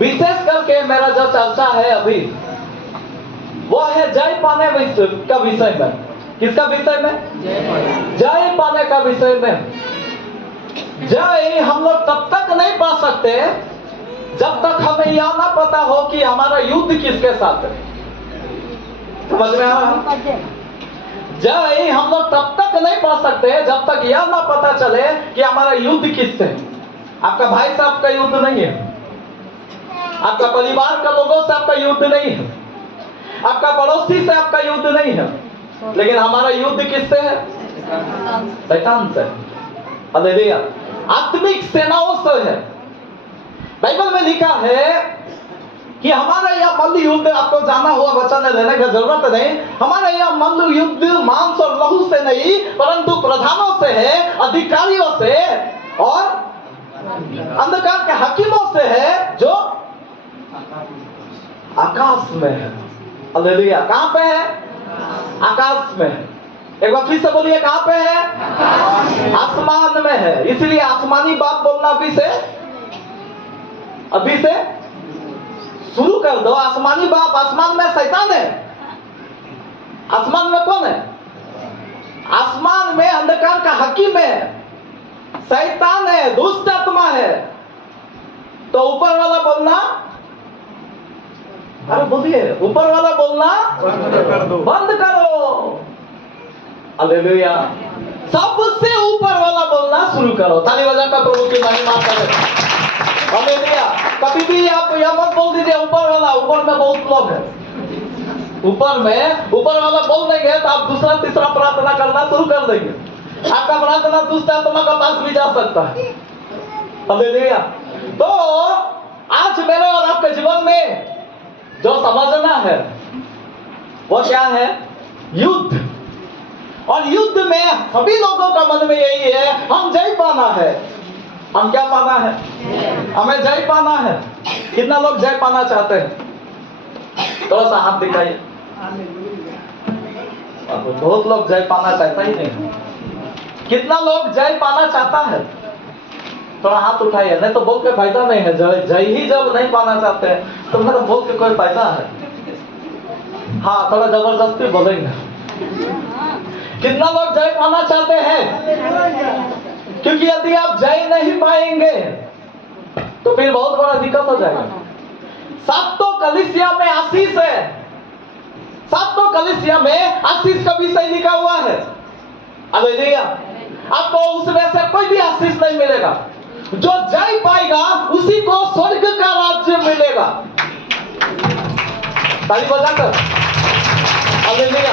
विशेष करके मेरा जो चर्चा है अभी वो है जय पाने का विषय में। किसका विषय में? जय पाने का विषय में। जय हम लोग तब तक नहीं पा सकते जब तक हमें यह ना पता हो कि हमारा युद्ध किसके साथ है। समझ में आ रहा है? जय हम लोग तब तक नहीं पा सकते जब तक यह ना पता चले कि हमारा युद्ध किससे है। आपका भाई साहब का युद्ध नहीं है, आपका परिवार का लोगों से आपका युद्ध नहीं है, आपका पड़ोसी से आपका युद्ध नहीं है, लेकिन हमारा युद्ध किससे है? शैतान से। हालेलुया। आत्मिक सेनाओं से है। बाइबल में लिखा है कि हमारा यह मल्ल युद्ध, आपको जाना हुआ वचन लेने की जरूरत नहीं, हमारा यह मल्ल युद्ध मांस और लहू से नहीं परंतु प्रधानों से है, अधिकारियों से और अंधकार के हकीमों से है जो आकाश में है। हालेलुया। कहां पे है? आकाश में है। एक बार फिर से बोलिए, कहां पे है? आसमान में है। इसलिए आसमानी बात बोलना अभी से शुरू कर दो। आसमानी बाप, आसमान में शैतान है। आसमान में कौन है? आसमान में अंधकार का हकीम है, शैतान है, दुष्ट आत्मा है। तो ऊपर वाला बोलना, अरे बोलिए, ऊपर वाला बोलना बंद करो। हालेलुया। सबसे ऊपर वाला बोलना शुरू करो। ताली बजाकर प्रभु की महिमा करें। हालेलुया। कभी भी आप यह मत बोल दीजिए ऊपर वाला, ऊपर में बहुत लोग है। ऊपर वाला बोल देंगे तो आप दूसरा तीसरा प्रार्थना करना शुरू कर देंगे। आपका प्रार्थना दुष्ट आत्मा का पास भी जा सकता है। हालेलुया। तो आज मेरे और आपके जीवन में जो समझना है वो क्या है? युद्ध। और युद्ध में सभी लोगों का मन में यही है, हम जय पाना है। हम क्या पाना है? हमें जय पाना है। कितना लोग जय पाना चाहते हैं? थोड़ा सा हाथ दिखाइए। बहुत लोग जय पाना चाहता ही नहीं। कितना लोग जय पाना चाहता है? थोड़ा हाथ उठाइए। नहीं तो बोल के फायदा नहीं है। जय ही जब नहीं पाना चाहते हैं तो मतलब बोल के कोई फायदा है? हाँ, थोड़ा जबरदस्ती बोलेंगे। कितना लोग जय पाना चाहते हैं? क्योंकि यदि आप जय नहीं पाएंगे तो फिर बहुत बड़ा दिक्कत हो जाएगा। सातों कलीसिया में आशीष है। सातों कलीसिया में आशीष का विषय लिखा हुआ है। हालेलुया। आपको उसमें से कोई भी आशीष नहीं मिलेगा। जो जय पाएगा उसी को स्वर्ग का राज्य मिलेगा। ताली बजाकर। हालेलुया।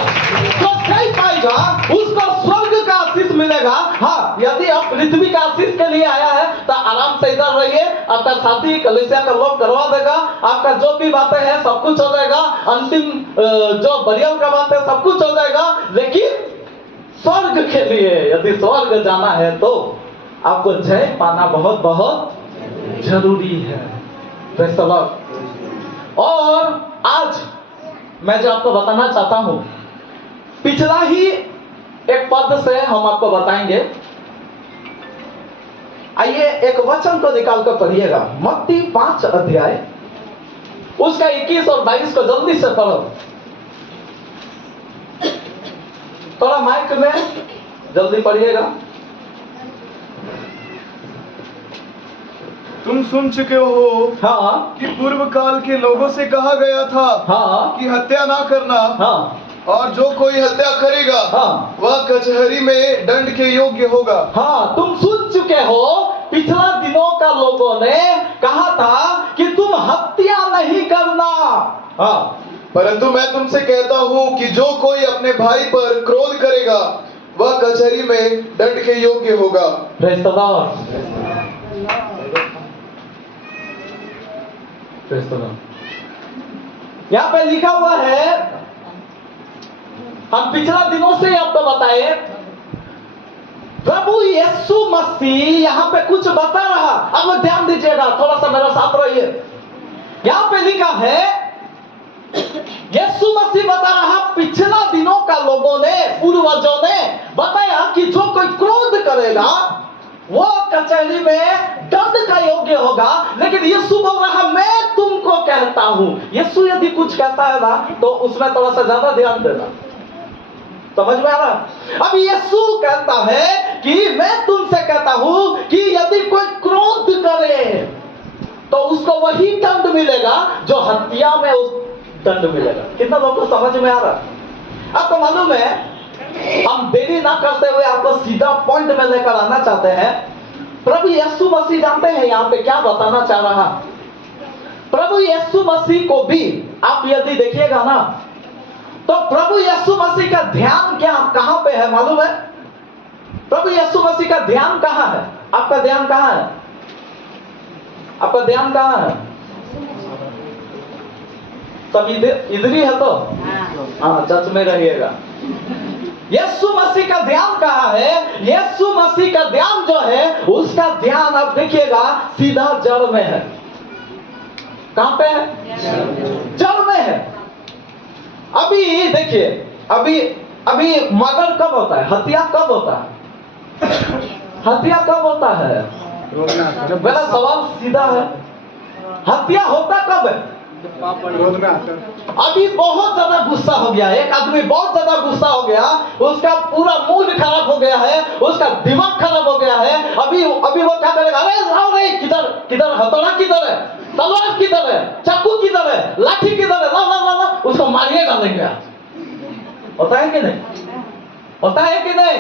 जो जय पाएगा उसको स्वर्ग का आशीष मिलेगा। हाँ, यदि आप पृथ्वी का आशीष के लिए आया है तो आराम से इधर रहिए। आपका शादी कलीसिया का लोग करवा देगा। आपका जो भी बातें हैं सब कुछ हो जाएगा। अंतिम जो बरियल का बात है सब कुछ हो जाएगा। लेकिन स्वर्ग के लिए यदि स्वर्ग जाना है तो आपको जय पाना बहुत बहुत जरूरी है। Praise the Lord. और आज मैं जो आपको बताना चाहता हूं, पिछला ही एक पद से हम आपको बताएंगे। आइए एक वचन को निकाल कर पढ़िएगा। मत्ती 5 अध्याय उसका 21 और 22 को जल्दी से पढ़ो। थोड़ा माइक में जल्दी पढ़िएगा। तुम सुन चुके हो हाँ कि पूर्व काल के लोगों से कहा गया था हाँ कि हत्या ना करना, हाँ और जो कोई हत्या करेगा हाँ वह कचहरी में दंड के योग्य होगा। हाँ, तुम सुन चुके हो पिछला दिनों का लोगों ने कहा था कि तुम हत्या नहीं करना। हाँ, परंतु मैं तुमसे कहता हूँ कि जो कोई अपने भाई पर क्रोध करेगा वह कचहरी में दंड के योग्य होगा। Praise the Lord. Praise the Lord. यहाँ पे लिखा हुआ है, हम पिछला दिनों से आपको बताए, प्रभु यीशु मसीह यहाँ पे कुछ बता रहा। अब ध्यान दीजिएगा, थोड़ा सा मेरा साथ रहिए। यहाँ पे लिखा है, यीशु मसीह बता रहा, पिछला दिनों का लोगों ने, पूर्वजों ने बताया कि जो कोई क्रोध करेगा वो कचहरी में दंड का योग्य होगा। लेकिन यीशु बोल रहा, मैं कहता हूं, यीशु यदि कुछ कहता है ना तो उसमें थोड़ा सा ज्यादा ध्यान देना। समझ में आ रहा? अब यीशु कहता है कि मैं तुमसे कहता हूं कि यदि कोई क्रोध करे तो उसको वही दंड मिलेगा जो हत्या में उस दंड मिलेगा। कितना लोगों को समझ में आ रहा? आपको मालूम है, हम देरी ना करते हुए आपको सीधा पॉइंट में लेकर आना चाहते हैं। प्रभु यीशु मसीह जानते हैं यहाँ पे क्या बताना चाह रहा। प्रभु यीशु मसीह को भी आप यदि देखिएगा ना तो प्रभु यीशु मसीह का ध्यान क्या कहां पे है मालूम है? प्रभु यीशु मसीह का ध्यान कहां है? आपका ध्यान कहां है? आपका ध्यान कहां है? सब इधर ही है तो हाँ, चर्च में रहिएगा। यीशु मसीह का ध्यान कहां है? यीशु मसीह का ध्यान जो है उसका ध्यान आप देखिएगा सीधा जड़ में है। कहां पे है? जड़ में है। अभी देखिए, अभी मर्डर कब होता है? हत्या कब होता है? हत्या कब होता है? मेरा सवाल सीधा है, हत्या होता कब है? अभी बहुत ज्यादा गुस्सा हो गया, एक आदमी बहुत ज्यादा गुस्सा हो गया, उसका पूरा मूड खराब हो गया है, उसका दिमाग खराब हो गया है। अभी वो क्या करेगा? अरे लाओ रे, किधर हथौड़ा किधर है, तलवार किधर है, चाकू किधर है, लाठी किधर है, ला उसको मारिए डालेंगे। होता है कि नहीं? होता है कि नहीं?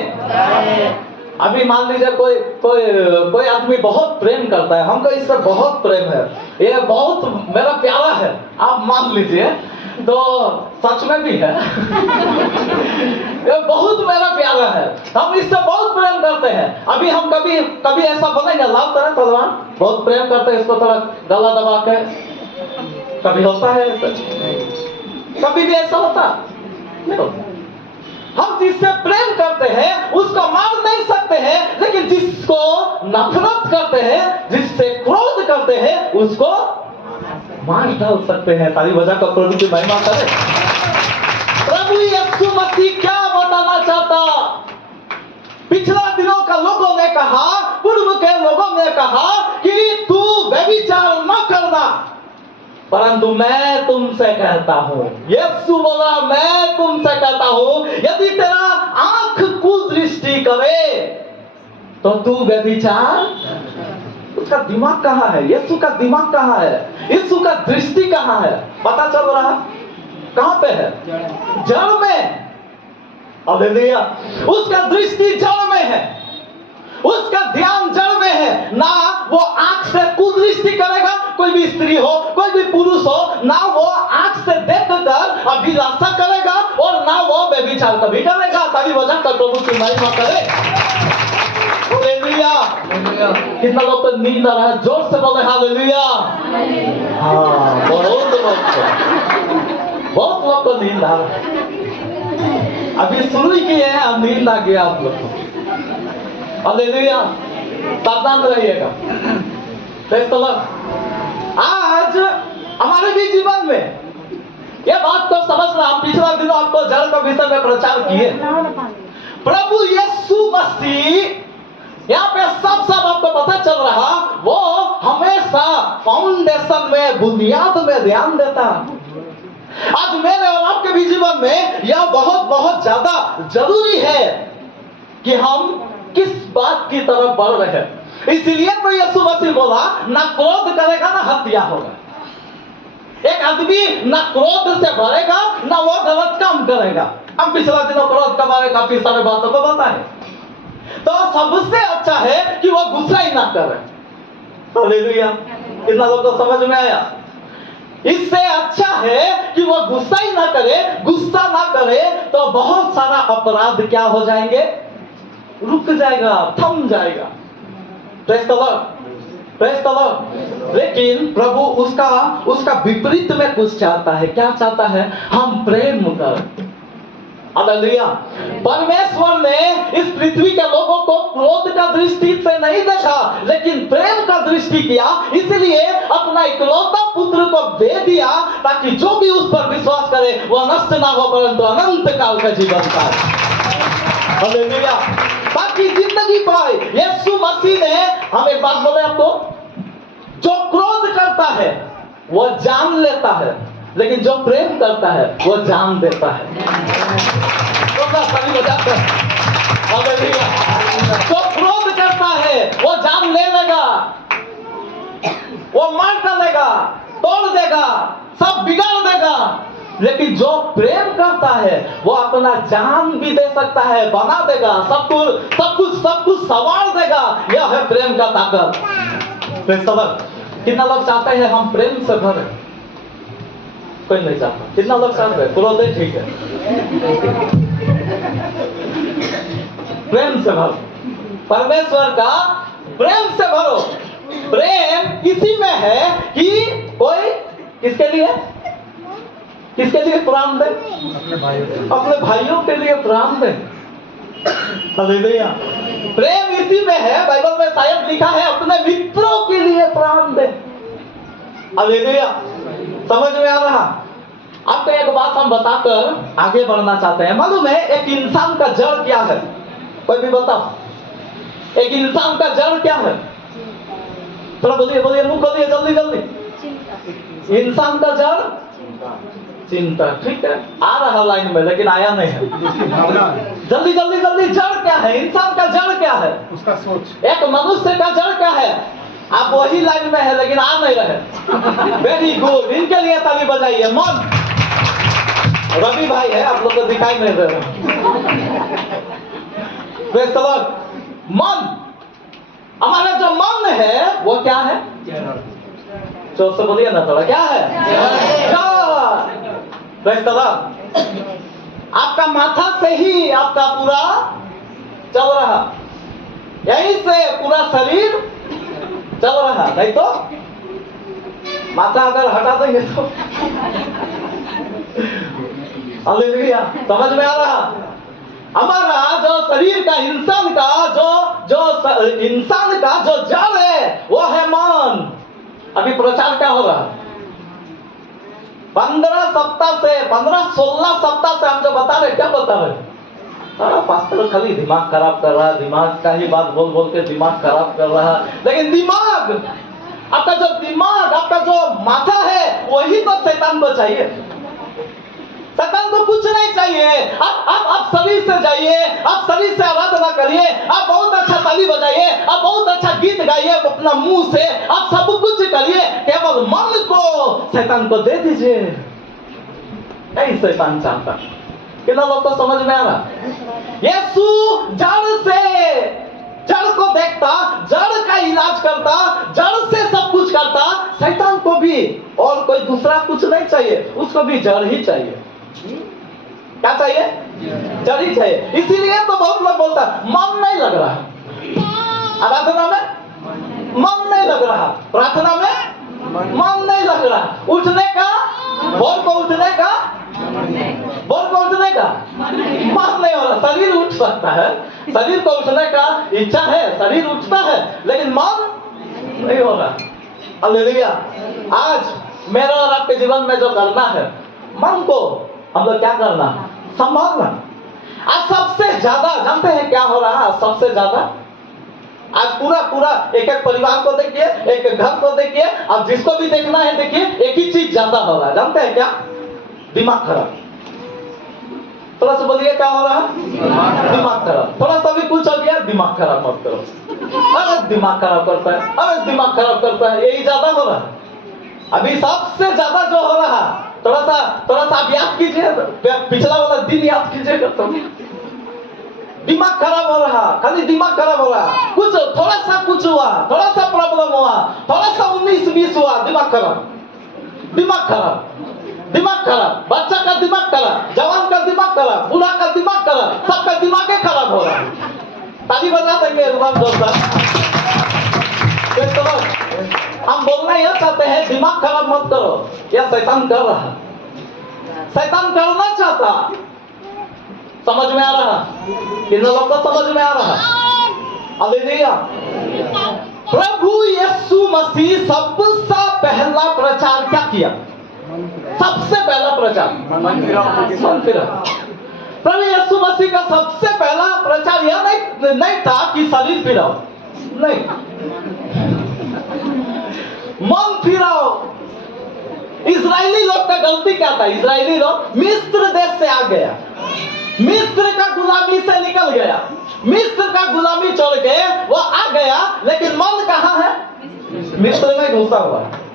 अभी मान लीजिए कोई आदमी बहुत प्रेम करता है, हमको इससे बहुत प्रेम है, ये बहुत मेरा प्यारा है, आप मान लीजिए, तो सच में भी है। ये बहुत मेरा प्यारा है, हम इससे बहुत प्रेम करते हैं। अभी हम कभी ऐसा बोलेंगे लाभ करें तलवार, बहुत प्रेम करते हैं, इसको थोड़ा गला दबा के, कभी होता है ऐसा? कभी भी ऐसा होता नहीं होता। हम जिससे प्रेम करते हैं उसको मार नहीं सकते हैं, लेकिन जिसको नफरत करते हैं, जिससे क्रोध करते हैं, उसको मार डाल सकते हैं। ताली बजाकर प्रभु की महिमा करें। प्रभु यीशु मसीह क्या बताना चाहता? पिछला दिनों का लोगों ने कहा, पूर्व के लोगों ने कहा कि तू व्यभिचार न करना, परंतु मैं तुमसे कहता हूं, यीशु बोला मैं तुमसे कहता हूं, यदि तेरा आंख कुदृष्टि करे तो तू व्यभिचार। उसका दिमाग कहां है? यीशु का दिमाग कहां है? यीशु का दृष्टि कहां है? पता चल रहा कहां पे है? जड़ में। हालेलुया। उसका दृष्टि जड़ में है, उसका ध्यान जड़ में है। ना वो आंख से कुदृष्टि करेगा, कोई भी स्त्री हो, कोई भी पुरुष हो, ना वो आंख से देखकर अभिलाषा करेगा और ना वो व्यभिचार कभी करेगा। ताली बजाकर प्रभु की महिमा करे। हालेलुया। कितना लोग को नींद आ रहा है? जोर से बोले हालेलुया। हाँ, बहुत लोग को नींद आ रहा है। अभी शुरू ही किए हैं, अब नींद आ गया आप लोग को। हालेलुया। सावधान रहिएगा। आज हमारे भी जीवन में ये बात को समझना, हम पिछला दिनों आपको जड़ के विषय में प्रचार किए। प्रभु यीशु मसीह यहाँ पे सब आपको पता चल रहा, वो हमेशा फाउंडेशन में, बुनियाद में ध्यान देता। आज मेरे और आपके भी जीवन में यह बहुत ज्यादा जरूरी है कि हम किस बात की तरफ बढ़ रहे हैं। इसलिए तो यीशु मसीह बोला, ना क्रोध करेगा ना हत्या होगा। एक आदमी ना क्रोध से भरेगा ना वो गलत काम करेगा। हम पिछला दिनों क्रोध के बारे में काफी सारे बातों को बताए, तो सबसे अच्छा है कि वो गुस्सा ही ना करे। हालेलुया। कितना लोगों को समझ में आया? इससे अच्छा है कि वो गुस्सा ही ना करे। गुस्सा ना करे तो बहुत सारा अपराध क्या हो जाएंगे? रुक जाएगा, थम जाएगा। Praise the Lord, praise the Lord. लेकिन प्रभु उसका विपरीत में कुछ चाहता है। क्या चाहता है? हम प्रेम करें। हालेलुया। परमेश्वर ने इस पृथ्वी के लोगों को क्रोध का दृष्टि से नहीं देखा, लेकिन प्रेम का दृष्टि किया। इसलिए अपना इकलौता पुत्र को दे दिया, ताकि जो भी उस पर विश्वास करे वह नष्ट ना हो, परंतु अनंत काल का जीवन पाए। हालेलुया। ताकि जिंदगी पाए। यीशु मसीह ने, हम एक बात बोले आपको, जो क्रोध करता है वो जान लेता है, लेकिन जो प्रेम करता है वो जान देता है। तो सभी बजाते हैं। जो क्रोध करता है वो जान ले लेगा, वो मार डालेगा, तोड़ देगा, सब बिगाड़ देगा। लेकिन जो प्रेम करता है वो अपना जान भी दे सकता है, बना देगा, सब कुछ संवार देगा। यह है प्रेम का ताकत। कितना लोग चाहते हैं हम प्रेम से भरे? कोई नहीं चाहता। कितना लोग चाहते हैं क्रोध है? ठीक है, प्रेम से भरो, परमेश्वर का प्रेम से भरो। प्रेम इसी में है कि कोई किसके लिए प्राण दे? अपने भाइयों के लिए प्राण दे। हालेलुया। प्रेम इसी में है, बाइबल में शायद लिखा है अपने मित्रों के लिए प्राण दे। हालेलुया। समझ में आ रहा? आपको एक बात हम बताकर आगे बढ़ना चाहते हैं। मालूम है एक इंसान का जड़ क्या है? कोई भी बताओ, एक इंसान का जड़ क्या है? थोड़ा बोलिए, मुंह खोलिए जल्दी। इंसान का जड़ चिंता। ठीक है, आ रहा लाइन में, लेकिन आया नहीं है। जल्दी। जड़ क्या है? इंसान का जड़ क्या है? उसका सोच। एक मनुष्य का जड़ क्या है? आप वही लाइन में है लेकिन आ नहीं रहे। वेरी गुड, इनके लिए ताली बजाइए। मन। रवि भाई है, आप लोग को दिखाई नहीं दे रहे। मन। हमारा जो मन है वो क्या है? जोर से बोलिए ना थोड़ा, क्या है? आपका माथा से ही आपका पूरा चल रहा, यहीं से पूरा शरीर चल रहा, नहीं तो माथा अगर हटा देंगे तो। हालेलुया। समझ में आ रहा? हमारा जो शरीर का इंसान का जो जड़ है वो है मन। अभी प्रचार क्या हो रहा है? 15-16 सप्ताह से हम जो बता रहे, क्या बता रहे? पास्टर खाली दिमाग खराब कर रहा है, दिमाग का ही बात बोल के दिमाग खराब कर रहा है। लेकिन दिमाग, आपका जो माथा है वही तो शैतान को चाहिए। शैतान को कुछ नहीं चाहिए। आप शरीर से जाइए, आप शरीर से आराधना करिए, आप बहुत अच्छा ताली बजाइए, आप बहुत अच्छा गीत गाइए अपना मुंह से, आप सब कुछ करिए, केवल मन को शैतान को दे दीजिए। नहीं शैतान चाहता। कितना लोग को समझ में आ रहा? यीशु जड़ को देखता, जड़ का इलाज करता, जड़ से सब कुछ करता। शैतान को भी और कोई दूसरा कुछ नहीं चाहिए, उसको भी जड़ ही चाहिए। क्या चाहिए? जड़ ही चाहिए। इसीलिए तो बहुत लोग बोलता मन नहीं लग रहा, आराधना में मन नहीं लग रहा, प्रार्थना में मन नहीं लग रहा, उठने का भोर को उठने का मन नहीं हो रहा। शरीर उठ सकता है, शरीर को उठने का इच्छा है, शरीर उठता है, लेकिन मन नहीं हो रहा। हालेलुया। आज मेरा और आपके जीवन में जो करना है, मन को हम लोग क्या करना? संभालना। आज सबसे ज्यादा जानते हैं क्या हो रहा है? सबसे ज्यादा आज पूरा एक परिवार को देखिए, एक घर को देखिए, अब जिसको भी देखना है देखिए, एक ही चीज ज्यादा हो रहा है। जानते हैं क्या? दिमाग खराब। थोड़ा सा बोलिए क्या हो रहा है? दिमाग खराब। थोड़ा सा भी कुछ हो गया, दिमाग खराब मत करो। अरे दिमाग खराब करता है, अरे दिमाग खराब करता है, यही ज्यादा हो रहा है। अभी सबसे ज्यादा जो हो रहा है, थोड़ा सा आप याद कीजिए, पिछला वाला दिन याद कीजिएगा तो दिमाग खराब हो रहा, खाली दिमाग खराब हो रहा। कुछ थोड़ा सा कुछ हुआ, थोड़ा सा प्रॉब्लम हुआ, थोड़ा सा 19-20 हुआ, दिमाग खराब। बच्चा का दिमाग खराब, जवान का दिमाग खराब, बूढ़ा का दिमाग खराब, सबका दिमाग ही खराब हो रहा है। ताली बजा देंगे हम बोलना यह चाहते हैं, दिमाग खराब मत करो। यह शैतान कर रहा है, शैतान करना चाहता। समझ में आ रहा? इन लोगों को समझ में आ रहा? हालेलुया। प्रभु यीशु मसीह सबसे पहला प्रचार क्या किया? सबसे पहला प्रचार मन फिराओ। प्रभु यीशु मसीह का सबसे पहला प्रचार यह नहीं था कि शरीर फिराओ, नहीं, मन फिराओ। इजरायली लोग का गलती क्या था? इजरायली लोग मिस्र देश से आ गया, मिस्र का गुलामी से निकल गया, मिस्र का गुलामी छोड़ के वो आ गया, लेकिन मन कहाँ है? मिस्र में घुसा हुआ है।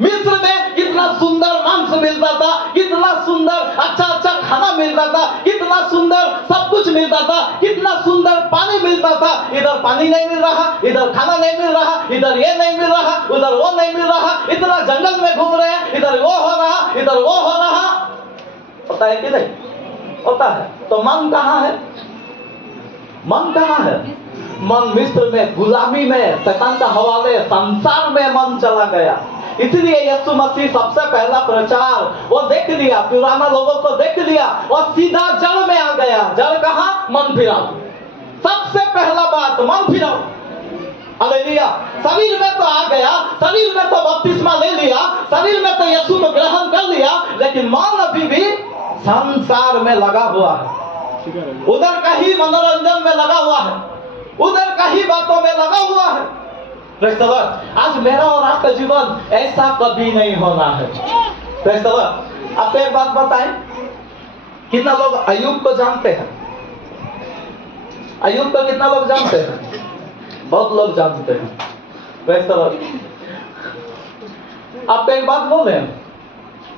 मिस्र में कितना सुंदर मांस मिलता था, कितना सुंदर अच्छा अच्छा खाना मिलता था, कितना सुंदर सब कुछ मिलता था, कितना सुंदर पानी मिलता था। इधर पानी नहीं मिल रहा, इधर खाना नहीं मिल रहा, इधर ये नहीं मिल रहा, उधर वो नहीं मिल रहा, इतना जंगल में घूम रहे हैं, इधर वो हो रहा, इधर वो हो रहा। होता है कि नहीं? होता है। तो मन कहाँ है? मन कहाँ है? मन मिस्र में, गुलामी में, शैतान का हवाले, संसार में मन चला गया। इसलिए यीशु मसीह सबसे पहला प्रचार वो देख लिया, पुराना लोगों को देख लिया और सीधा जड़ में आ गया। जड़ कहाँ? मन फिराओ। सबसे पहला बात मन फिराओ। हालेलुया। शरीर में तो आ गया, शरीर में तो बपतिस्मा ले लिया, शरीर में तो यीशु को ग्रहण कर लिया, लेकिन मन अभी भी संसार में लगा हुआ है, उधर का ही मनोरंजन में लगा हुआ है, उधर का ही बातों में लगा हुआ है। Praise the Lord. आज मेरा और आपका जीवन ऐसा कभी नहीं होना है। Praise the Lord. आप एक बात बताएं, कितना लोग अय्यूब को जानते हैं? अय्यूब को कितना लोग जानते हैं? बहुत लोग जानते हैं। Praise the Lord. आप एक बात बोले,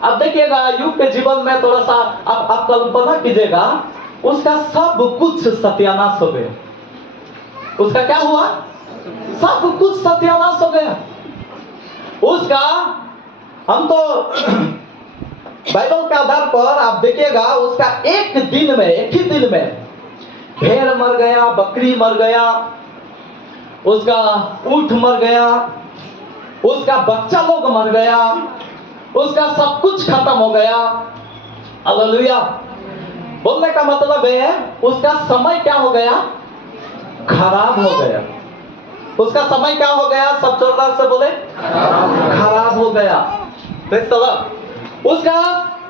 आप देखिएगा अय्यूब के जीवन में थोड़ा सा आप कल्पना कीजिएगा, उसका सब कुछ सत्यानाश हो गया। उसका क्या हुआ? सब कुछ सत्यानाश हो गया। उसका, हम तो बाइबल के आधार पर आप देखिएगा, उसका एक दिन में, एक ही दिन में भेड़ मर गया, बकरी मर गया, उसका ऊंट मर गया, उसका बच्चा लोग मर गया, उसका सब कुछ खत्म हो गया। हालेलुया। बोलने का मतलब है उसका समय क्या हो गया? खराब हो गया। उसका समय क्या हो गया? सब जोरदार से बोले, खराब हो गया।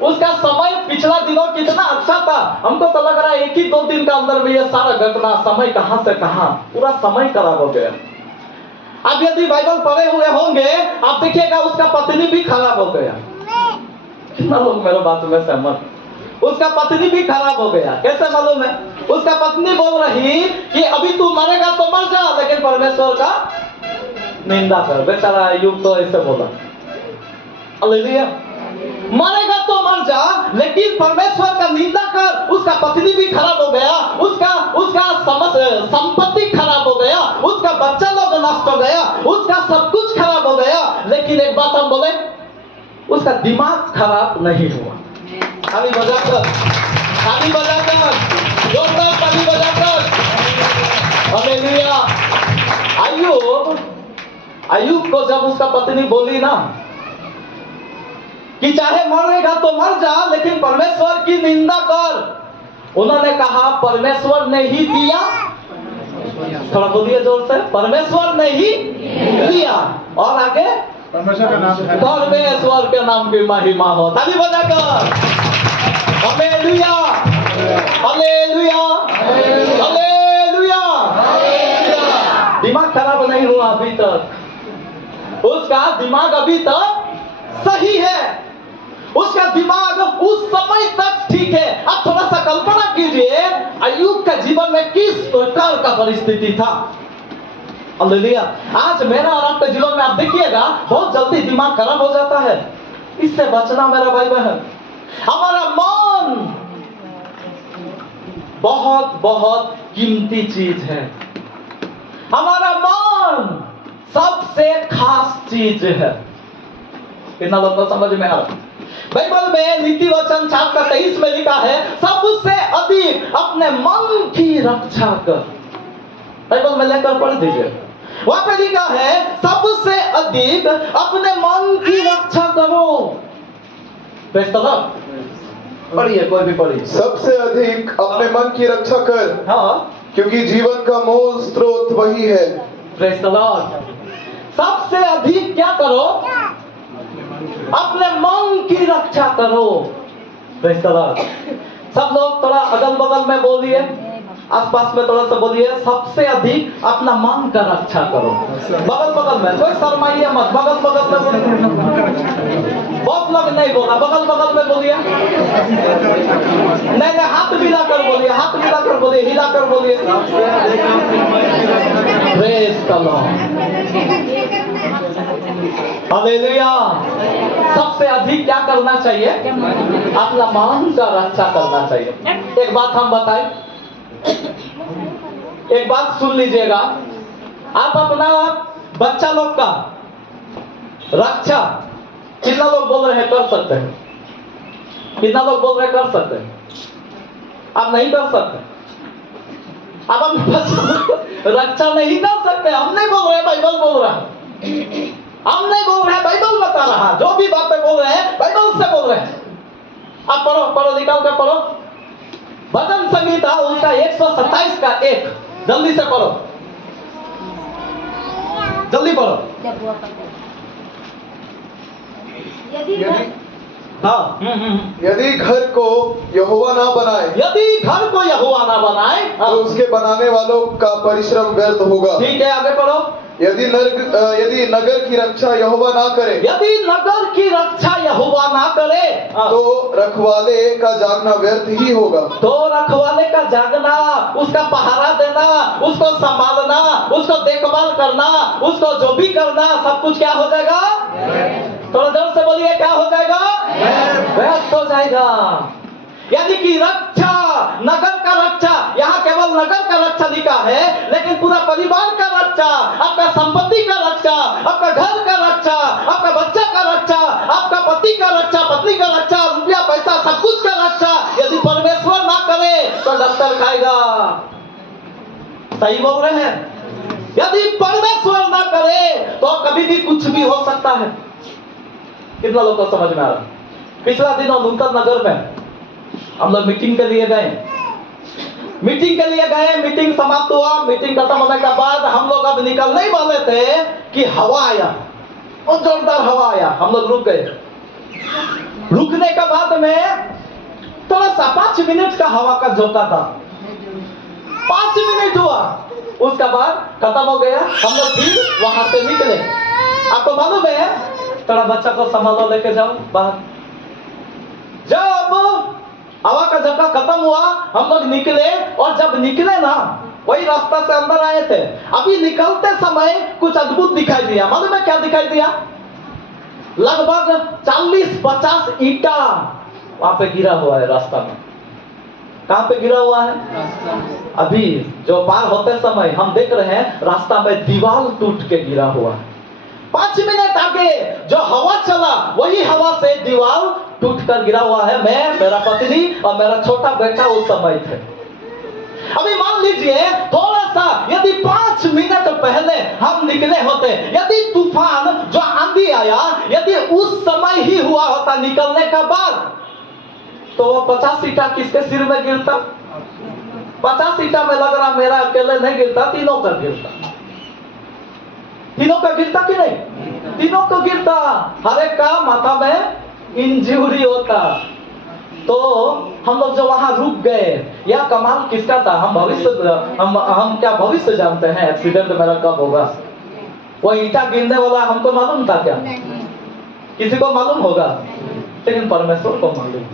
उसका समय पिछला दिनों कितना अच्छा था। हमको तो लग रहा है एक ही 2 दिन के अंदर में ये सारा घटना, समय कहां से कहां, पूरा समय खराब हो गया। अब यदि बाइबल पढ़े हुए होंगे, आप देखिएगा उसका पत्नी भी खराब हो गया। कितना लोग मेरे बात में सहमत? उसका पत्नी भी खराब हो गया। कैसे मालूम है? उसका पत्नी बोल रही कि अभी तू मरेगा तो मर जा, लेकिन परमेश्वर का निंदा कर। बेचारा अय्यूब तो ऐसे बोला। हालेलुया। मरेगा तो मर जा, लेकिन परमेश्वर का निंदा कर। उसका पत्नी भी खराब हो गया, उसका संपत्ति खराब हो गया, उसका बच्चा लोग नष्ट हो गया, उसका सब कुछ खराब हो गया। लेकिन एक बात हम बोले, उसका दिमाग खराब नहीं हुआ। ताली बजाकर, ताली बजाकर, जोरदार ताली बजाकर। हालेलुया। अय्यूब को जब उसका पत्नी बोली ना कि चाहे मरेगा तो मर जा, लेकिन परमेश्वर की निंदा कर, उन्होंने कहा परमेश्वर ने ही दिया। थोड़ा बोलिए जोर से, परमेश्वर ने ही दिया। और आगे, परमेश्वर का नाम है। परमेश्वर के नाम की महिमा हो। ताली बजाकर। Hallelujah, hallelujah, hallelujah. दिमाग खराब नहीं हुआ अभी तक, उसका दिमाग अभी तक सही है, उसका दिमाग उस समय तक ठीक है। अब थोड़ा सा कल्पना कीजिए अय्यूब का जीवन में किस प्रकार का परिस्थिति था। हालेलुया। आज मेरा और आपके जीवन में आप देखिएगा बहुत जल्दी दिमाग खराब हो जाता है। इससे बचना मेरा भाई बहन। हमारा मन बहुत बहुत कीमती चीज है। हमारा मन सबसे खास चीज है। कितना लोग को समझ में आ रहा? बाइबल में नीति वचन 4:23 में लिखा है, सबसे अधिक अपने मन की रक्षा कर। बाइबल में लेकर पढ़ दीजिए, वहां पे लिखा है सबसे अधिक अपने मन की रक्षा करो। Praise the Lord. पढ़िए, कोई भी पढ़िए। सबसे अधिक अपने मन की रक्षा कर, हाँ, क्योंकि जीवन का मूल स्रोत वही है। Praise the Lord. सबसे अधिक क्या करो? अपने मन की रक्षा करो। Praise the Lord. सब लोग थोड़ा अगल बगल में बोलिए, आसपास में थोड़ा सा बोलिए, सबसे अधिक अपना मन का रक्षा करो। बगल बगल में, कोई शर्माइए मत, बगल बगल में बोलिए। बहुत लोग नहीं नहीं बोला, बगल बगल में बोलिए। नहीं नहीं, हाथ मिलाकर बोलिए, हाथ मिलाकर बोलिए, हिलाकर बोलिए। Praise the Lord, hallelujah. सबसे अधिक क्या करना चाहिए? अपना मान का रक्षा करना चाहिए। एक बात हम बताएं, एक बात सुन लीजिएगा। आप अपना बच्चा लोग का रक्षा कितना लोग बोल रहे हैं कर सकते हैं? कितना लोग बोल रहे हैं कर सकते हैं? आप नहीं कर सकते। आप अपने बच्चों को रक्षा नहीं कर सकते। हम नहीं बोल रहे, बाइबल बोल रहा है। हम नहीं बोल रहे, बाइबल बता रहा। जो भी बातें बोल रहे हैं बाइबल से बोल रहे हैं। आप पढ़ो, पढ़ो, निकाल कर पढ़ो। भजन संगीता उसका 127 का 1, जल्दी से पढ़ो, जल्दी पढ़ो। हाँ, यदि घर को यहोवा ना बनाए, यदि घर को यहोवा ना बनाए तो उसके बनाने वालों का परिश्रम व्यर्थ होगा। ठीक है, आगे पढ़ो। यदि नगर की रक्षा यहोवा ना करे, यदि नगर की रक्षा यहोवा ना करे तो रखवाले का जागना व्यर्थ ही होगा। तो रखवाले का जागना, उसका पहरा देना, उसको संभालना, उसको देखभाल करना, उसको जो भी करना, सब कुछ क्या हो जाएगा? थोड़ा जोर से बोलिए, क्या हो जाएगा? व्यर्थ हो जाएगा। यानी कि रक्षा, नगर का रक्षा, यहाँ केवल नगर का रक्षा लिखा है, लेकिन पूरा परिवार का रक्षा, आपका संपत्ति का रक्षा, आपका घर का रक्षा, आपका बच्चा का रक्षा, आपका पति का रक्षा, पत्नी का रक्षा, रुपया पैसा सब कुछ का रक्षा यदि परमेश्वर ना करे तो डॉक्टर खाएगा। सही बोल रहे हैं? यदि परमेश्वर ना करे तो कभी भी कुछ भी हो सकता है। कितना लोग को समझ में आ रहा? पिछला दिनों नूतन नगर में हम लोग मीटिंग के लिए गए। मीटिंग समाप्त हुआ। मीटिंग खत्म होने के बाद हम लोग अब निकलने ही वाले थे कि हवा आया, और जोरदार हवा आया। हम लोग रुक गए। रुकने के बाद में थोड़ा सा 5 मिनट का हवा का झोंका था। 5 मिनट हुआ, उसका बाद खत्म हो गया। हम लोग फिर वहां से निकले। आपको मालूम है, थोड़ा बच्चा को संभालो, लेके जाओ बाहर। जब हवा का झटका खत्म हुआ, हम लोग निकले, और जब निकले ना, वही रास्ता से अंदर आए थे। अभी निकलते समय कुछ अद्भुत दिखाई दिया। मालूम है क्या दिखाई दिया? लगभग 40-50 ईंटा वहां पे गिरा हुआ है रास्ता में। कहां पे गिरा हुआ है? अभी जो पार होते समय हम देख रहे हैं रास्ता में दीवार टूट के गिरा हुआ है। 5 मिनट आगे जो हवा चला, वही हवा से दीवार टूट कर गिरा हुआ है। मैं, मेरा पत्नी और मेरा छोटा बेटा उस समय थे। अभी मान लीजिए थोड़ा सा, यदि 5 मिनट पहले हम निकले होते, यदि तूफान जो आंधी आया, यदि उस समय ही हुआ होता निकलने का बाद, तो वो 50 ईंटा किसके सिर में गिरता? 50 ईंटा में लग रहा मेरा अकेले नहीं गिरता, तीनों का गिरता। तीनों का गिरता कि नहीं? तीनों को गिरता। हर एक का माथा में इंजरी होता। तो हम लोग जो वहां रुक गए, यह कमाल किसका था? हम क्या भविष्य जानते हैं एक्सीडेंट मेरा कब होगा? वो ईंटा गिरने वाला हमको मालूम था क्या? किसी को मालूम होगा? लेकिन परमेश्वर को मालूम।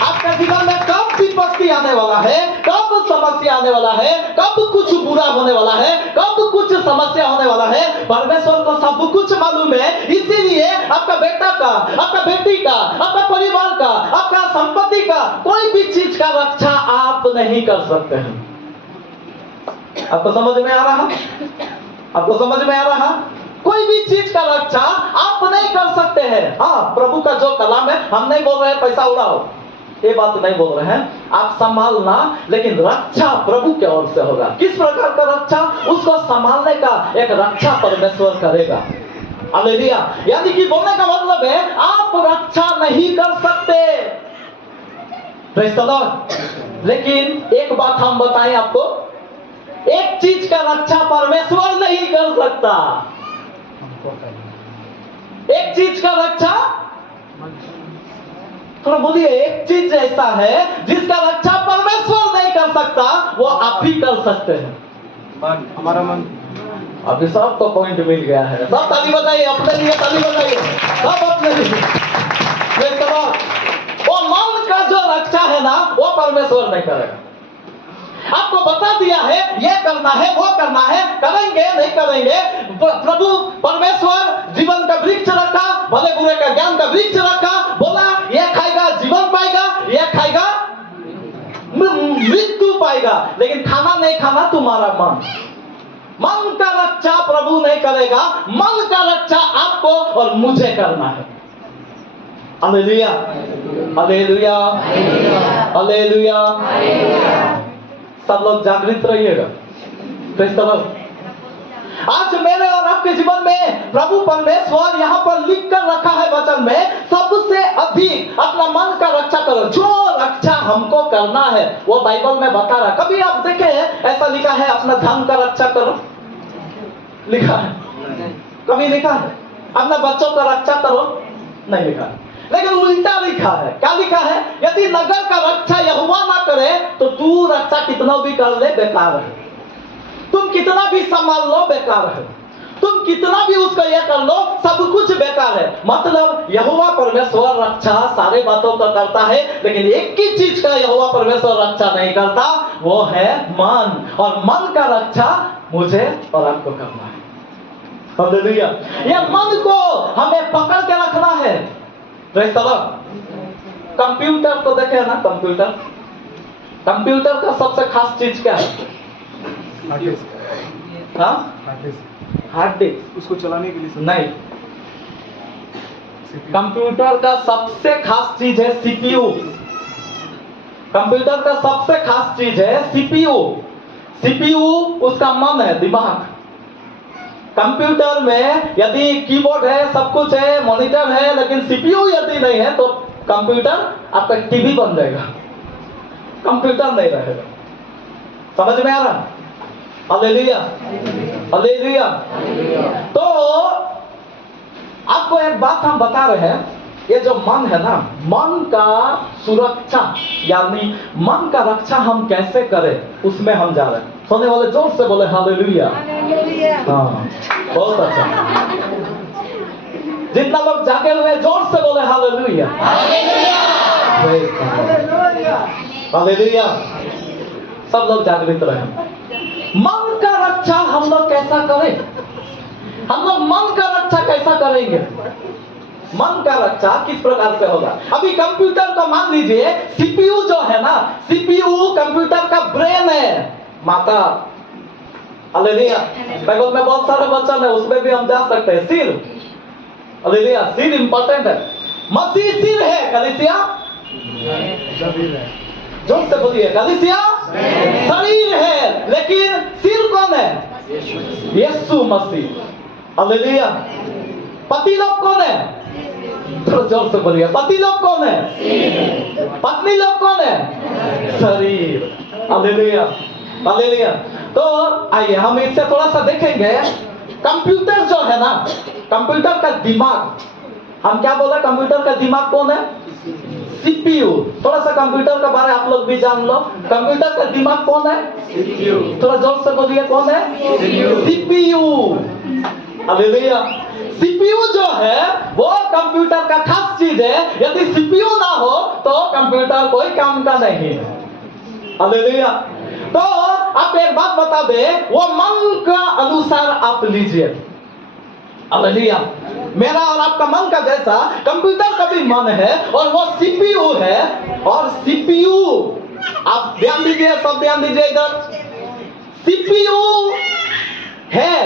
आपके जीवन में कब विपत्ति आने वाला है, कब समस्या आने वाला है, कब कुछ बुरा होने वाला है, कब कुछ समस्या होने वाला है, परमेश्वर को सब कुछ मालूम है। इसीलिए आपका बेटा का, आपका बेटी का, आपका परिवार का, आपका संपत्ति का, कोई भी चीज का रक्षा आप नहीं कर सकते हैं। आपको समझ में आ रहा? आपको समझ में आ रहा? कोई भी चीज का रक्षा आप नहीं कर सकते हैं। हाँ, प्रभु का जो कलाम है, हम नहीं बोल रहे हैं पैसा उड़ाओ, ये बात नहीं बोल रहे हैं। आप संभालना, लेकिन रक्षा प्रभु की ओर से होगा। किस प्रकार का रक्षा? उसको संभालने का एक रक्षा परमेश्वर करेगा। हालेलुया। यानी कि बोलने का मतलब है आप रक्षा नहीं कर सकते। Praise the Lord. लेकिन एक बात हम बताएं आपको, एक चीज का रक्षा परमेश्वर नहीं कर सकता। एक चीज का रक्षा, थोड़ा बोलिए, एक चीज ऐसा है जिसका रक्षा परमेश्वर नहीं कर सकता, वो आप ही कर सकते हैं। हमारा मन। अभी सबको पॉइंट मिल गया है। सब ताली बजाइए, अपने लिए ताली बजाइए, सब अपने लिए। Praise the Lord। वो मन का जो रक्षा है ना, वो परमेश्वर नहीं करेगा। आपको बता दिया है ये करना है, वो करना है, करेंगे नहीं करेंगे। प्रभु परमेश्वर जीवन का वृक्ष रखा, भले बुरे का ज्ञान का वृक्ष रखा, बोला ये खाएगा जीवन पाएगा, ये खाएगा मृत्यु पाएगा, लेकिन खाना नहीं खाना तुम्हारा मन का रक्षा प्रभु नहीं करेगा। मन का रक्षा आपको और मुझे करना है। Hallelujah, hallelujah, hallelujah. सब लोग जागृत रहिएगा। Praise the Lord. आज मेरे और आपके जीवन में प्रभु परमेश्वर यहाँ पर लिख कर रखा है वचन में, सबसे अधिक अपना मन का रक्षा करो। जो रक्षा हमको करना है वो बाइबल में बता रहा है। कभी आप देखे ऐसा लिखा है अपना धन का रक्षा करो, लिखा है? कभी लिखा है अपना बच्चों का रक्षा करो? नहीं लिखा है। लेकिन उल्टा लिखा है। क्या लिखा है? यदि नगर का रक्षा यहोवा ना करे तो तू रक्षा कितना भी कर ले बेकार है। तुम कितना भी संभाल लो बेकार है। तुम कितना भी उसका ये कर लो, सब कुछ बेकार है। मतलब यहोवा परमेश्वर रक्षा सारे बातों का करता है, लेकिन एक ही चीज का यहोवा परमेश्वर रक्षा नहीं करता, वो है मन। और मन का रक्षा मुझे और आपको करना है। हालेलुया। ये मन को हमें पकड़ के रखना है। Praise the Lord. कंप्यूटर को देखे ना, कंप्यूटर, कंप्यूटर का सबसे खास चीज क्या है? Hard disk. उसको चलाने के लिए नहीं, कंप्यूटर का सबसे खास चीज है सीपीयू। कंप्यूटर का सबसे खास चीज है सीपीयू। सीपीयू उसका मन है, दिमाग। कंप्यूटर में यदि कीबोर्ड है, सब कुछ है, मॉनिटर है, लेकिन सीपीयू यदि नहीं है तो कंप्यूटर आपका टीवी बन जाएगा, कंप्यूटर नहीं रहेगा। समझ में आ रहा? Hallelujah, hallelujah. तो आपको एक बात हम बता रहे हैं, ये जो मन है ना, मन का सुरक्षा यानी मन का रक्षा हम कैसे करें, उसमें हम जा रहे हैं। सुनने वाले जोर से बोले हालेलुया। हाँ, बहुत अच्छा। जितना लोग जागे हुए जोर से बोले हालेलुया, हालेलुया। सब लोग जागृत रहे। मन का रक्षा हम लोग कैसा करें? हम लोग मन का रक्षा कैसा करेंगे? मन का रक्षा किस प्रकार से होगा? अभी कंप्यूटर को मान लीजिए, सीपीयू जो है ना, सीपीयू कंप्यूटर का ब्रेन है, माता। हालेलुया। बाइबल में बहुत सारे वचन है, उसमें भी हम जा सकते हैं। सिर, हालेलुया, सिर इंपॉर्टेंट है। मसीह सिर है, कलीसिया जोर से बोलिए, कलीसिया शरीर है, लेकिन सिर कौन है? यीशु मसीह। हालेलुया। पति लोग कौन है? तो जोर से बोलिए, पति लोग कौन है? पत्नी लोग कौन है? शरीर। Hallelujah, hallelujah. तो आइए हम इससे थोड़ा सा देखेंगे। कंप्यूटर जो है ना, कंप्यूटर का दिमाग, हम क्या बोला? कंप्यूटर का दिमाग कौन है? सीपीयू। थोड़ा सा कंप्यूटर के बारे आप लोग भी जान लो। कंप्यूटर का दिमाग कौन है? सीपीयू। थोड़ा जोर से बोलिए, कौन है? सीपीयू। हालेलुया। सीपीयू जो है वो कंप्यूटर का खास चीज है। यदि सीपीयू ना हो तो कंप्यूटर कोई काम का नहीं है। हालेलुया। तो आप एक बात बता दे, वो मन का अनुसार आप लीजिए। हालेलुया। मेरा और आपका मन का जैसा कंप्यूटर का भी मन है और वो सीपीयू है। और सीपीयू, आप ध्यान दीजिए, सब ध्यान दीजिए इधर। सीपीयू है,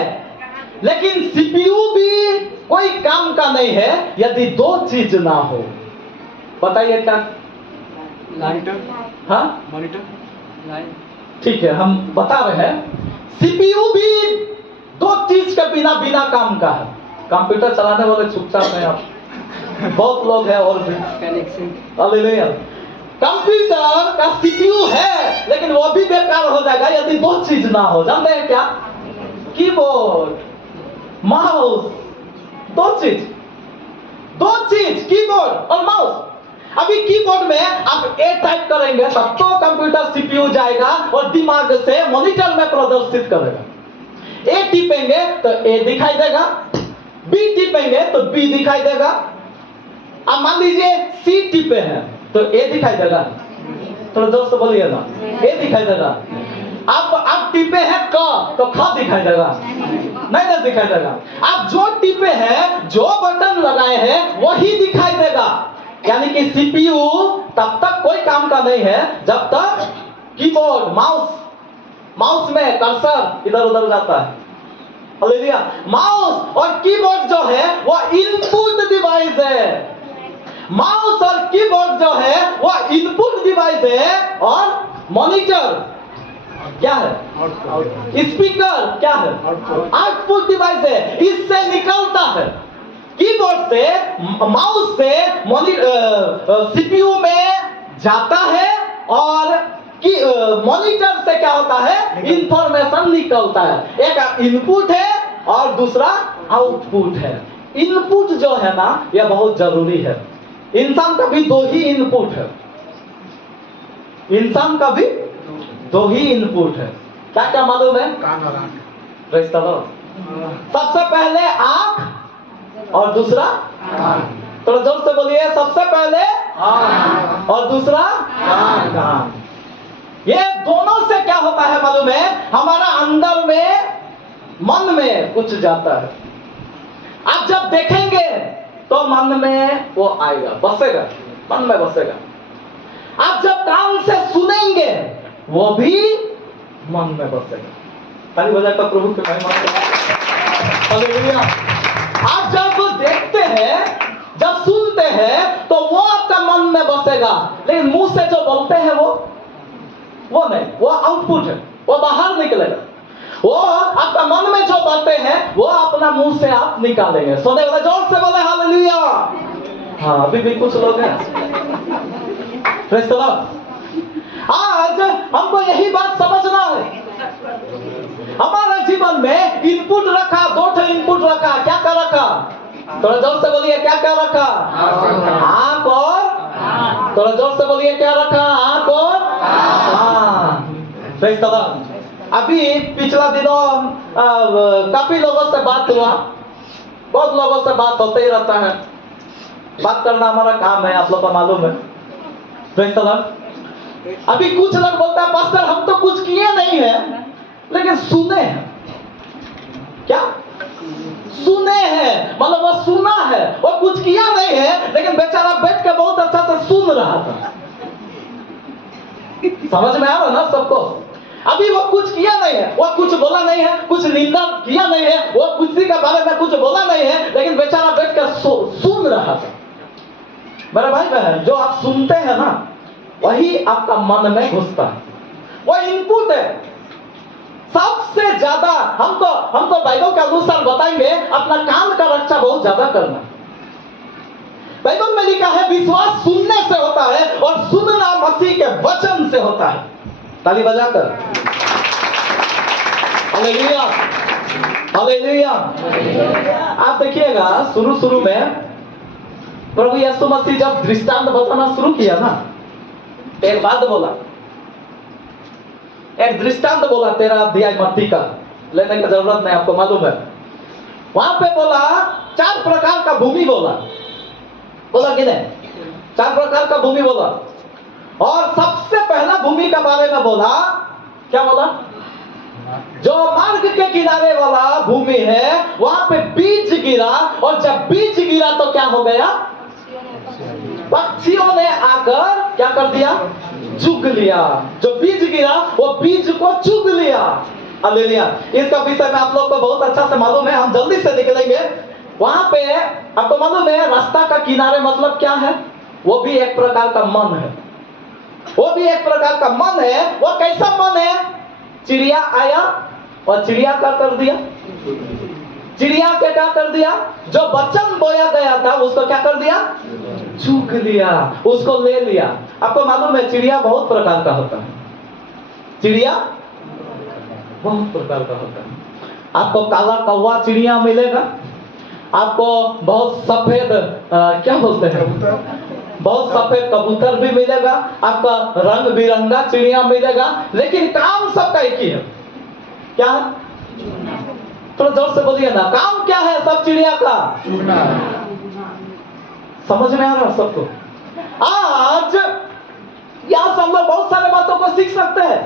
लेकिन सीपीयू भी कोई काम का नहीं है यदि दो चीज ना हो। बताइए क्या? मॉनिटर। हाँ, मॉनिटर। ठीक है, हम बता रहे हैं। सीपीयू भी दो चीज के बिना काम का है। कंप्यूटर चलाने वाले चुपचाप हैं आप, बहुत लोग हैं और भी। हालेलुया। कंप्यूटर का सीपीयू है, लेकिन वो भी बेकार हो जाएगा यदि दो चीज ना हो। जानते हैं क्या? कीबोर्ड, माउस, दो चीज, कीबोर्ड और माउस। अभी कीबोर्ड में आप ए टाइप करेंगे तब तो कंप्यूटर सीपीयू जाएगा और दिमाग से मॉनिटर में प्रदर्शित करेगा। ए टिपेंगे तो ए दिखाई देगा, बी टिपेंगे तो बी दिखाई देगा। अब मान लीजिए सी टिपे हैं तो ए दिखाई देगा, थोड़ा जोर से बोलिए ना, ए दिखाई देगा। अब टिपे हैं क तो ख दिखाई देगा, नहीं ना दिखाई देगा। आप जो टिपे हैं, जो बटन लगाए हैं वही दिखाई देगा। यानी कि सीपीयू तब तक कोई काम का नहीं है जब तक कीबोर्ड माउस में कर्सर इधर उधर जाता है। हालेलुया। माउस और कीबोर्ड जो है वो इनपुट डिवाइस है। माउस और कीबोर्ड जो है वो इनपुट डिवाइस है, और मॉनिटर क्या है, स्पीकर क्या है, आउटपुट डिवाइस है। इससे निकलता है कीबोर्ड से, माउस से सीपीयू में जाता है, और मॉनिटर से क्या होता है, इंफॉर्मेशन निकलता है। एक इनपुट है और दूसरा आउटपुट है। इनपुट जो है ना यह बहुत जरूरी है। इंसान का भी दो ही इनपुट है, इंसान का भी दो ही इनपुट है। क्या क्या मालूम है? Praise the Lord. सबसे पहले आंख और दूसरा थोड़ा जोर से बोलिए, सबसे पहले और दूसरा कान। ये दोनों से क्या होता है मालूम है, हमारा अंदर में मन में कुछ जाता है। आप जब देखेंगे तो मन में वो आएगा, बसेगा, मन में बसेगा। आप जब कान से सुनेंगे वो भी मन में बसेगा। ताली बजाकर प्रभु की महिमा करें। हालेलुया। आप जब देखते हैं, जब सुनते हैं तो वो आपका मन में बसेगा, लेकिन मुंह से जो बोलते हैं वो नहीं, वो आउटपुट है, वो बाहर निकलेगा। वो आपका मन में जो बातें हैं वो अपना मुंह से आप निकालेंगे। सोने वाले जोर से बोले हालेलुया। हाँ, अभी भी कुछ लोग हैं। Praise the Lord. आज हमको यही बात समझना है। हमारा जीवन में इनपुट रखा, दो ठे इनपुट रखा। क्या क्या रखा? थोड़ा जोर से बोलिए, क्या क्या रखा? आंख और, थोड़ा जोर से बोलिए, क्या रखा? आंख और प्रेज़ द लॉर्ड। अभी पिछला दिनों काफी लोगों से बात हुआ, बहुत लोगों से बात होते ही रहता है। बात करना हमारा काम है, आप लोग को मालूम है। Praise the Lord. अभी कुछ लोग बोलते हैं पास्टर हम तो कुछ किए नहीं है, लेकिन सुने हैं। क्या सुने हैं? मतलब वो सुना है, वो कुछ किया नहीं है, लेकिन बेचारा बैठ के बहुत अच्छा से सुन रहा था। समझ में आ रहा ना सबको? अभी वो कुछ किया नहीं है, वो कुछ बोला नहीं है, कुछ निंदा किया नहीं है, वो किसी के बारे में कुछ बोला नहीं है, लेकिन बेचारा बैठ कर सुन रहा था। मेरे भाई बहन, जो आप सुनते हैं ना वही आपका मन में घुसता है, वो इनपुट है। सबसे ज्यादा हमको बाइबल के अनुसार बताएंगे अपना कान का रक्षा बहुत ज्यादा करना। बाइबल में लिखा है विश्वास सुनने से होता है और सुनना मसीह के वचन से होता है। ताली बजाकर हालेलुया, हालेलुया। आप देखिएगा शुरू में प्रभु यीशु मसीह जब दृष्टांत बताना शुरू किया ना, एक बात बोला, एक दृष्टांत बोला। 13 अध्याय मत्ती का लेने की जरूरत नहीं, आपको मालूम है। वहां पे बोला 4 प्रकार का भूमि बोला कि नहीं? 4 प्रकार का भूमि बोला। और सबसे पहला भूमि के बारे में बोला, क्या बोला? जो मार्ग के किनारे वाला भूमि है वहां पे बीज गिरा, और जब बीज गिरा तो क्या हो गया? पक्षियों ने आकर क्या कर दिया? चुग लिया। जो बीज गिरा वो बीज को चुग लिया। हालेलुया। इसका विषय में आप लोग को बहुत अच्छा से मालूम है, हम जल्दी से निकलेंगे। वहां पे आपको मालूम है रास्ता का किनारे मतलब क्या है? वो भी एक प्रकार का मन है, वो भी एक प्रकार का मन है। वो कैसा मन है? चिड़िया आया और चिड़िया क्या कर दिया? चिड़िया के क्या कर दिया? जो वचन बोया गया था उसको क्या कर दिया? चूक लिया, उसको ले लिया। आपको मालूम है चिड़िया बहुत प्रकार का होता है। चिड़िया बहुत प्रकार का होता है। आपको काला कौवा चिड़िया मिलेगा, आपको बहुत सफेद क्या बोलते हैं, बहुत सफेद कबूतर भी मिलेगा, आपका रंग बिरंगा चिड़िया मिलेगा, लेकिन काम सबका एक ही है। क्या है? थोड़ा जोर से बोलिए ना, काम क्या है सब चिड़िया का? समझ में आ रहा है सबको? आज यहां से हम लोग बहुत सारे बातों को सीख सकते हैं।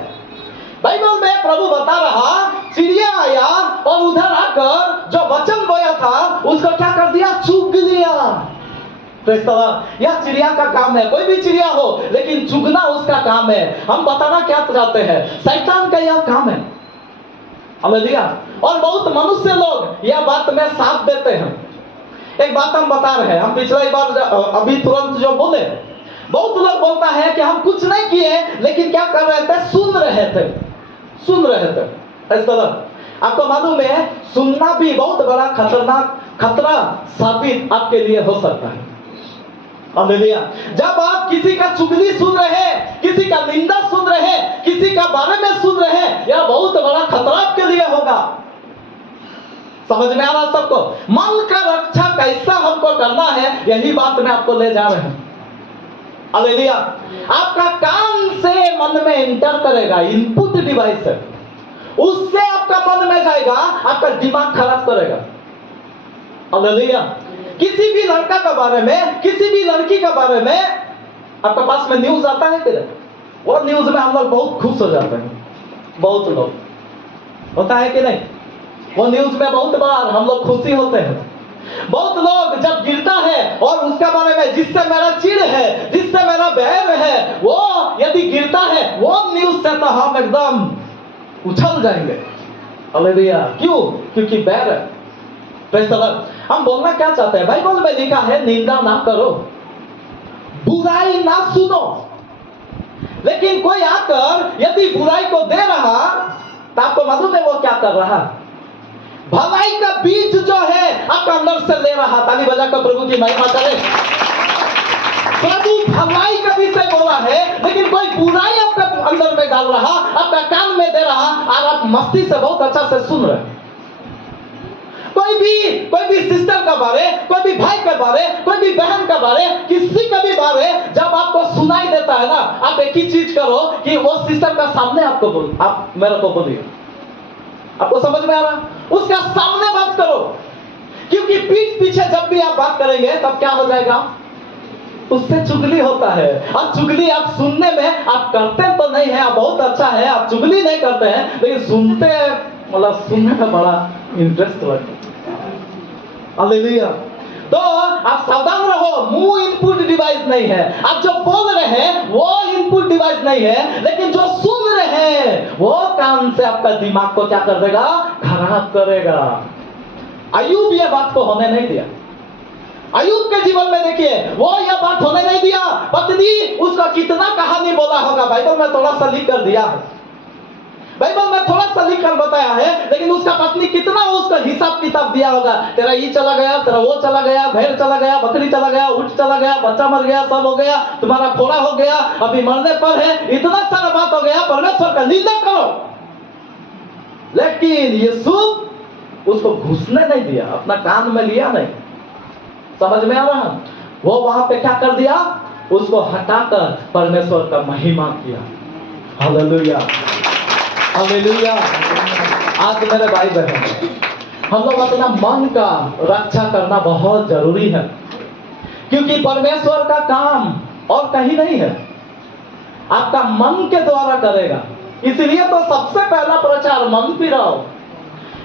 बाइबल में प्रभु बता रहा, चिड़िया आया और उधर आकर जो वचन बोया था उसको क्या कर दिया? चुग लिया। यह चिड़िया का काम है, कोई भी चिड़िया हो, लेकिन चुगना उसका काम है। हम बताना क्या चाहते हैं? शैतान का यह काम है। हालेलुया। और बहुत मनुष्य लोग यह बात में साथ देते हैं। एक बात हम बता रहे हैं, हम पिछली बार अभी तुरंत जो बोले, बहुत लोग बोलता है कि हम कुछ नहीं किए, लेकिन क्या कर रहे थे? सुन रहे थे। इस तरह आपको मालूम है, सुनना भी बहुत बड़ा खतरा साबित आपके लिए हो सकता है। हालेलुया। जब आप किसी का चुगली सुन रहे, किसी का निंदा सुन रहे, किसी का बारे में सुन रहे, यह बहुत बड़ा खतरा आपके लिए होगा। समझ में आ रहा सबको? मन का रक्षा कैसा हमको करना है, यही बात मैं आपको ले जा रहे हैं। हालेलुया। आपका कान से मन में एंटर करेगा, इनपुट डिवाइस है, उससे आपका मन में जाएगा, आपका दिमाग खराब करेगा। हालेलुया। किसी भी लड़का के बारे में, किसी भी लड़की के बारे में आपके पास में न्यूज आता है कि वो न्यूज में हम लोग बहुत खुश हो जाते हैं। बहुत लोग होता है कि नहीं? वो न्यूज में बहुत बार हम लोग खुशी होते हैं। बहुत लोग जब गिरता है और उसके बारे में, जिससे मेरा चिढ़ है, जिससे मेरा बैर है, वो यदि गिरता है वो न्यूज से तो हम एकदम उछल जाएंगे। हालेलुया। क्यों? क्योंकि बैर है। हम बोलना क्या चाहते हैं? बाइबल में लिखा है, निंदा ना करो, बुराई ना सुनो। लेकिन कोई आकर यदि बुराई को दे रहा, तो आपको मालूम है वो क्या कर रहा? भलाई का बीज जो है आपका अंदर से ले रहा। ताली बजाकर प्रभु की महिमा करें। प्रभु भलाई का विषय बोला है, लेकिन कोई बुराई आपका अंदर में डाल रहा, आपका कान में दे रहा, और आप मस्ती से बहुत अच्छा से सुन रहे। कोई भी सिस्टर का बारे, कोई भी भाई के बारे, कोई भी बहन का बारे, किसी का भी बारे जब आपको सुनाई देता है ना, आप एक ही चीज करो कि वो सिस्टर का सामने आपको बोल, आप मेरे को बोलिए। आपको समझ में आ रहा? उसका सामने बात करो, क्योंकि पीठ पीछे जब भी आप बात करेंगे तब क्या हो जाएगा? उससे चुगली होता है। और चुगली आप सुनने में, आप करते तो नहीं है, आप बहुत अच्छा है, आप चुगली नहीं करते हैं, लेकिन सुनते हैं, मतलब सुनने में बड़ा इंटरेस्ट लगता है। हालेलुया। तो आप सावधान रहो, मुंह इनपुट डिवाइस नहीं है। आप जो बोल रहे हैं वो इनपुट डिवाइस नहीं है, लेकिन जो सुन रहे हैं वो कान से आपका दिमाग को क्या कर देगा? खराब करेगा। अय्यूब ये बात को होने नहीं दिया। अय्यूब के जीवन में देखिए, वो यह बात होने नहीं दिया। पत्नी उसका कितना कहानी बोला होगा, बाइबल में थोड़ा सा लिख कर दिया है, बाइबल में थोड़ा सा लिख कर बताया है, लेकिन उसका पत्नी कितना उसका हिसाब किताब दिया होगा। तेरा ये चला गया, तेरा वो चला गया, भेड़ चला गया, बकरी चला गया, ऊंट चला गया, बच्चा मर गया, सब हो गया, तुम्हारा फोड़ा हो गया, अभी मरने पर है, इतना सारा बात हो गया, परमेश्वर का निंदा करो। लेकिन यूसुफ उसको घुसने नहीं दिया, अपना कान में लिया नहीं। समझ में आ रहा? वो वहां पे क्या कर दिया? उसको हटाकर परमेश्वर का महिमा किया। हालेलुया। हालेलुया। आज मेरे भाई बहन, हम लोग अपना मन का रक्षा करना बहुत जरूरी है, क्योंकि परमेश्वर का काम और कहीं नहीं है, आपका मन के द्वारा करेगा। इसलिए तो सबसे पहला प्रचार मन फिराओ।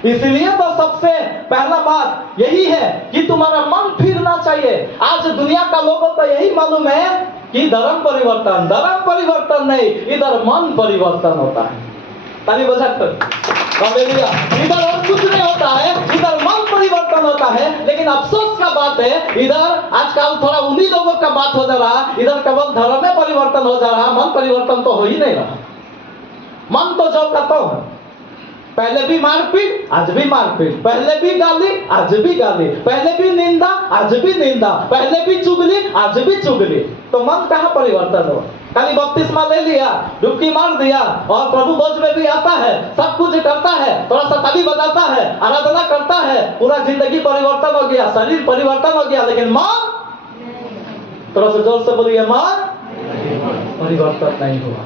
इसलिए तो सबसे पहला बात यही है कि तुम्हारा मन फिरना चाहिए। आज दुनिया का लोगों को यही मालूम है कि धर्म परिवर्तन नहीं, इधर मन परिवर्तन होता है। ताली बजाकर हालेलुया। इधर और कुछ नहीं होता है, इधर मन परिवर्तन होता है। लेकिन अफसोस का बात है, इधर आजकल थोड़ा उन्हीं लोगों का बात हो जा रहा, इधर केवल धर्म में परिवर्तन हो जा रहा, मन परिवर्तन तो हो ही नहीं रहा। मन तो जो का तो है, पहले भी मारपीट आज भी मारपीट, पहले भी गाली आज भी गाली, पहले भी निंदा आज भी निंदा, पहले भी चुगली आज भी चुगली। तो मन कहाँ परिवर्तन हो? खाली बपतिस्मा ले लिया, डुबकी मार दिया और प्रभु बोझ में भी आता है, सब कुछ करता है, थोड़ा सा ताली बजाता है, आराधना करता है, पूरा जिंदगी परिवर्तन हो गया, शरीर परिवर्तन हो गया, लेकिन मन, थोड़ा सा जोर से बोलिए, मन परिवर्तन नहीं हुआ।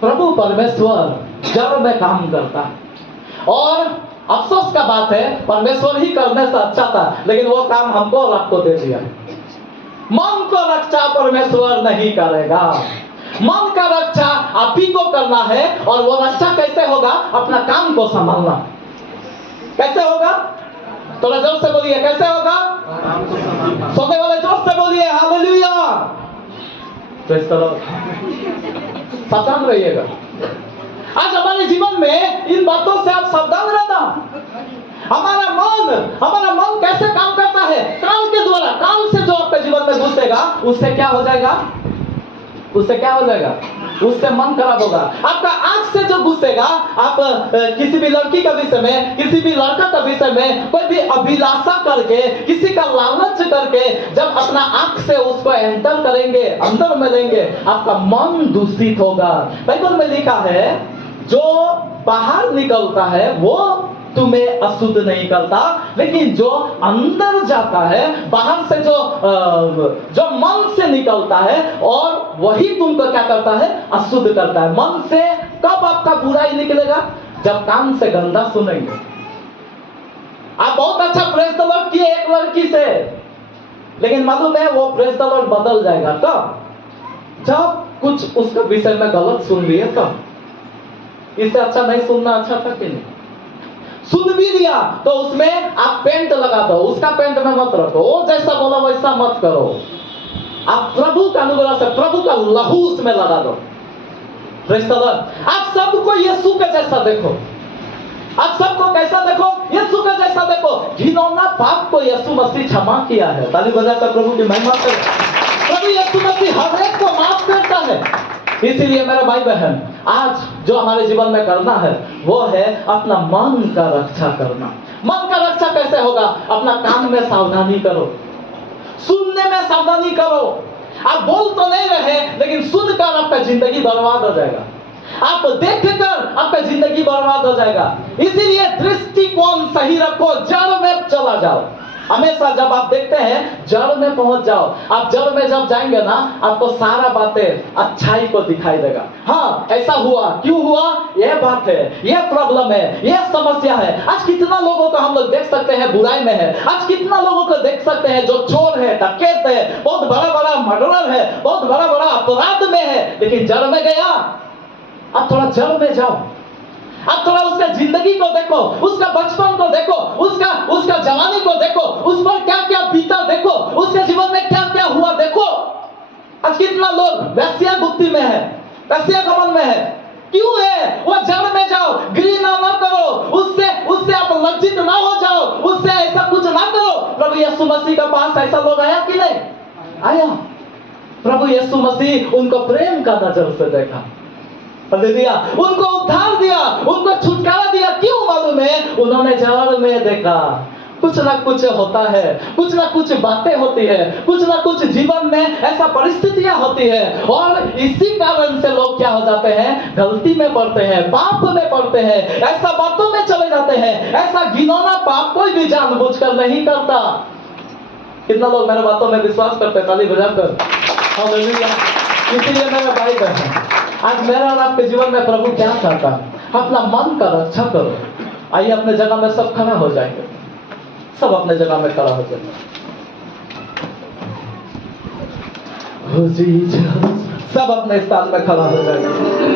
प्रभु परमेश्वर जड़ में काम करता है। और अफसोस का बात है, परमेश्वर ही करने से अच्छा था, लेकिन वो काम हमको और आपको दे दिया। मन को रक्षा परमेश्वर नहीं करेगा। मन का रक्षा आप ही को करना है। और वो रक्षा कैसे होगा? अपना काम को संभालना। कैसे होगा? थोड़ा जोर से बोलिए, कैसे होगा? सोने वाले जोर से बोलिए, हालेलुया। Praise the Lord. सावधान रहिएगा। आज हमारे जीवन में इन बातों से आप सावधान रहना। हमारा मन कैसे काम करता है? कान के द्वारा। कान से जो आपके जीवन में घुसेगा, उससे क्या हो जाएगा? उससे क्या हो जाएगा? उससे मन खराब होगा। आपका आंख से जो घुसेगा, आप किसी भी लड़की के विषय में, किसी भी लड़का के विषय में कोई भी अभिलाषा करके, किसी का लालच करके जब अपना आंख से उसको एंटर करेंगे, अंदर में लेंगे, आपका मन दूषित होगा। बाइबल में लिखा है, जो बाहर निकलता है वो तुम्हें अशुद्ध नहीं करता, लेकिन जो अंदर जाता है, बाहर से जो मन से निकलता है, और वही तुमको क्या करता है? अशुद्ध करता है। मन से कब आपका बुराई निकलेगा? जब कान से गंदा सुनेंगे। आप बहुत अच्छा प्रेज़ द लॉर्ड किए एक लड़की से, लेकिन मालूम है वो प्रेज़ द लॉर्ड बदल जाएगा कब? जब कुछ उसके विषय में गलत सुन लिए तब। इससे अच्छा नहीं सुनना अच्छा था कि नहीं? सुन भी लिया तो उसमें आप पेंट लगा दो, उसका पेंट में मत रखो, वो जैसा बोला वैसा मत करो। आप प्रभु का अनुग्रह से प्रभु का लहू उसमें लगा दो। Praise the Lord. आप सबको यीशु के जैसा देखो। आप सबको कैसा देखो? यीशु के जैसा देखो। घिनौना पाप को यीशु मसीह क्षमा किया है। ताली बजाकर प्रभु की महिमा करो। प्रभु यीशु मसीह हर एक को माफ करता है। इसीलिए मेरे भाई बहन, आज जो हमारे जीवन में करना है वो है अपना मन का रक्षा करना। मन का रक्षा कैसे होगा? अपना कान में सावधानी करो, सुनने में सावधानी करो। आप बोल तो नहीं रहे, लेकिन सुनकर आपका जिंदगी बर्बाद हो जाएगा। आप देखकर आपका जिंदगी बर्बाद हो जाएगा। इसीलिए दृष्टिकोण सही रखो, जड़ में चला जाओ। हमेशा जब आप देखते हैं, जड़ में पहुंच जाओ। आप जड़ में जब जाएंगे ना, आपको सारा बातें अच्छाई को दिखाई देगा। हाँ, ऐसा हुआ, क्यों हुआ, यह बात है, यह प्रॉब्लम है, यह समस्या है। आज कितना लोगों को हम लोग देख सकते हैं बुराई में है। आज कितना लोगों को देख सकते हैं जो चोर है, डकैत है, बहुत बड़ा बड़ा मर्डरर है, बहुत बड़ा बड़ा अपराध में है, लेकिन जड़ में गया। आप थोड़ा जड़ में जाओ। आप थोड़ा उसका जिंदगी को देखो, उसका बचपन को देखो, उसका जवानी को देखो, उस पर क्या क्या बीता देखो, उसके जीवन में क्या क्या हुआ देखो। आज कितना लोग वैश्या गुप्ती में है, वैश्या गमन में है। क्यों है? वो जड़ में जाओ, घृणा ना करो, उससे आप लज्जित ना हो जाओ, उससे ऐसा कुछ ना करो। प्रभु यीशु मसीह के पास ऐसा लोग आया कि नहीं आया? प्रभु यीशु मसीह उनको प्रेम का नजर से देखा, हालेलुया, उनको उद्धार दिया, उनको छुटकारा दिया। क्यों मालूम है? उन्होंने जड़ में देखा। कुछ ना कुछ होता है, कुछ ना कुछ बातें होती है, कुछ ना कुछ जीवन में ऐसा परिस्थितियां होती है, और इसी कारण से लोग क्या हो जाते हैं? गलती में पड़ते हैं, पाप में पड़ते हैं, ऐसा बातों में चले जाते हैं। ऐसा घिनौना पाप कोई भी जानबूझकर नहीं करता। कितना लोग मेरे बातों में विश्वास करते हैं? ताली बजाकर हालेलुया। इसीलिए मेरे भाई बहन, आज मेरा और आपके जीवन में प्रभु क्या चाहता है? अपना मन का रक्षा करो। आइए अपने जगह में सब खड़ा हो जाएंगे, सब अपने जगह में खड़ा हो जाएंगे। सब अपने स्थान में खड़ा हो जाएंगे।